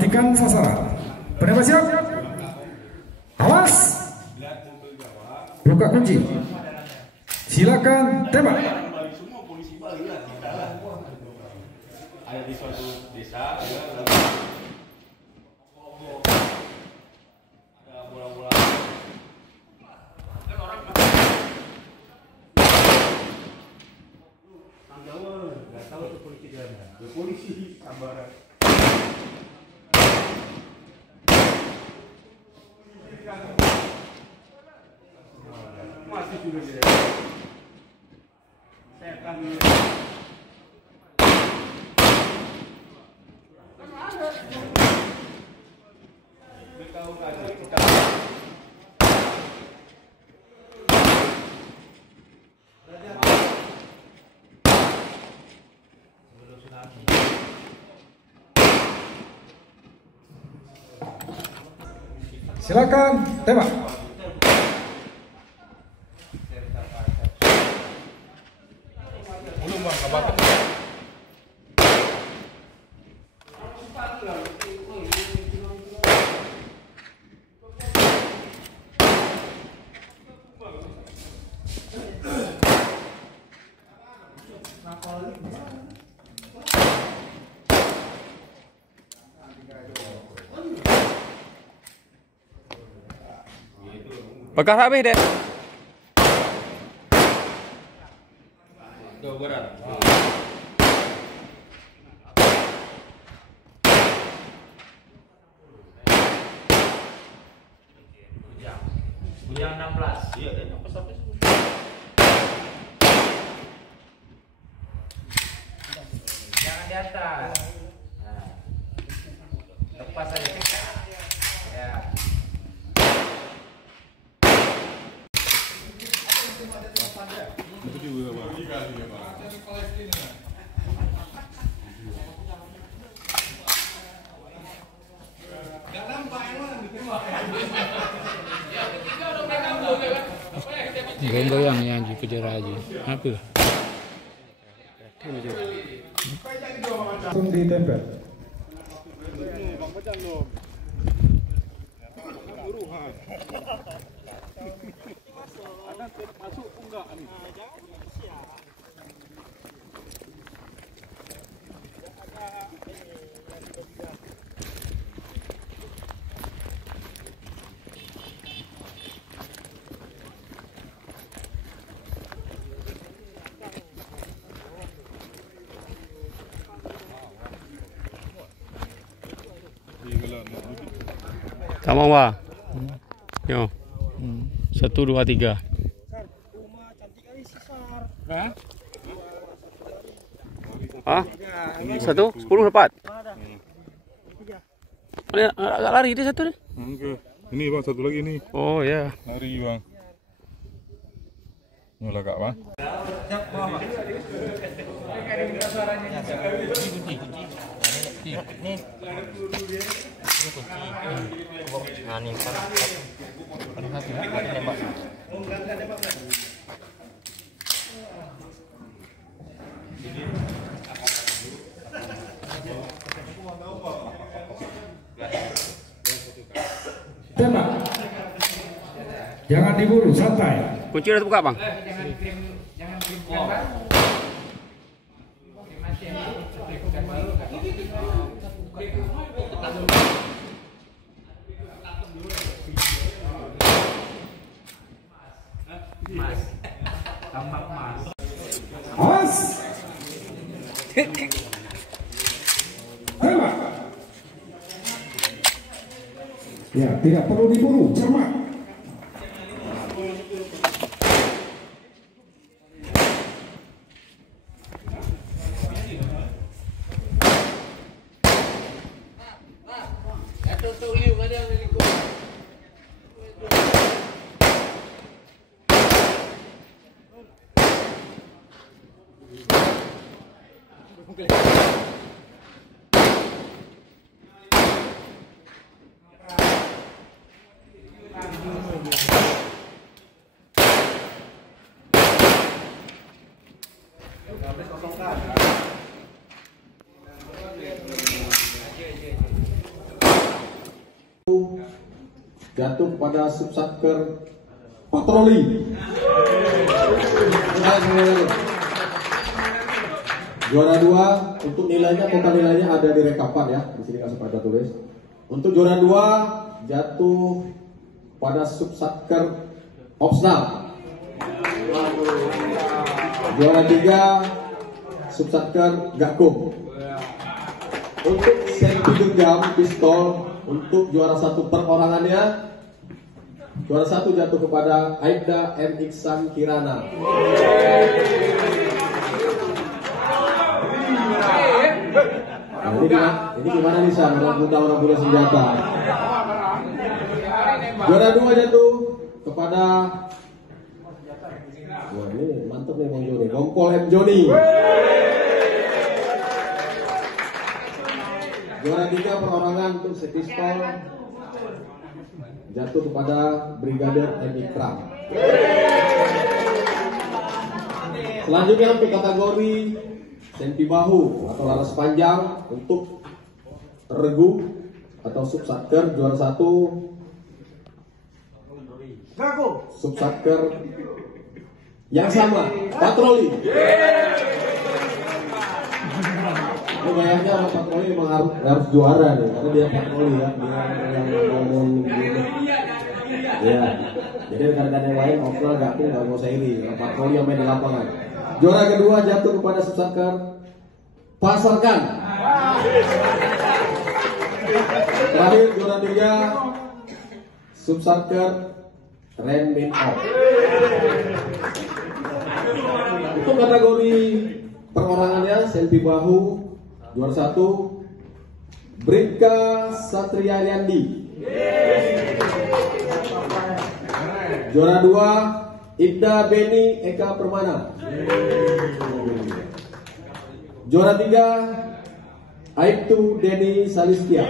Perhatikan sasaran. Penembak siap. Awas. Buka kunci. Silakan tembak. Ada di suatu desa, ada bola-bola. Nggak tahu itu polisi dia. Polisi Sambaran. Masih juga dia. Saya akan Silakan tembak. belum bang, kabar. Bekas habis deh. Jawa Barat. Bujang 16. Iya, dan apa sampai jangan di atas. Nah. Lepas aja. Ya. Itu juga Bang. Goyang yang kejar aja. Apa? Langsung ditempel. Sama Wah. Yo. 1 2 3. Ah? 1 10 dapat. Agak lari dia satu nih. Oke. Ini Bang, satu lagi nih. Oh ya. Lari Bang. Nyolah Kak Bang. Tembak. Jangan diburu, santai. Kunci udah terbuka, Bang. Awas. Tembak. Ya, tidak perlu diburu, cermat. jatuh pada Subsatker Patroli. Juara 2 untuk nilainya, total nilainya ada di rekapan ya. Di sini nggak sempat tulis. Untuk juara 2 jatuh pada Subsatker Opsnal. Juara 3 Subsatker Gakum. Untuk senti genggam pistol untuk juara 1 perorangannya, juara 1 jatuh kepada Aibda M. Iksan Kirana. Nah, ini gimana nih San, orang muda senjata. Juara 2 jatuh kepada, wah ini mantep nih Bang Joni, Kompol M. Joni. Juara 3 perorangan untuk sepistol jatuh kepada Brigadir M. Ikram. Selanjutnya untuk kategori senti bahu atau laras panjang untuk regu atau Subsatker, juara 1 Subsatker yang sama, Patroli. Ini kayaknya sama Patroli memang harus juara nih, karena dia patroli ya, dia yang ngomong gitu. Ya, jadi rekan-rekan yang lain opsional nggak mau seri, patroli yang main di lapangan. Juara kedua jatuh kepada Subsatker Pasarkan. Terakhir juara 3 Subsatker Renmin Out. Untuk kategori perorangannya senti bahu, juara 1 Bribka Satria Yandi. Juara 2 Ibda Beni Eka Permana. Juara 3 Aibtu Denny Salistia.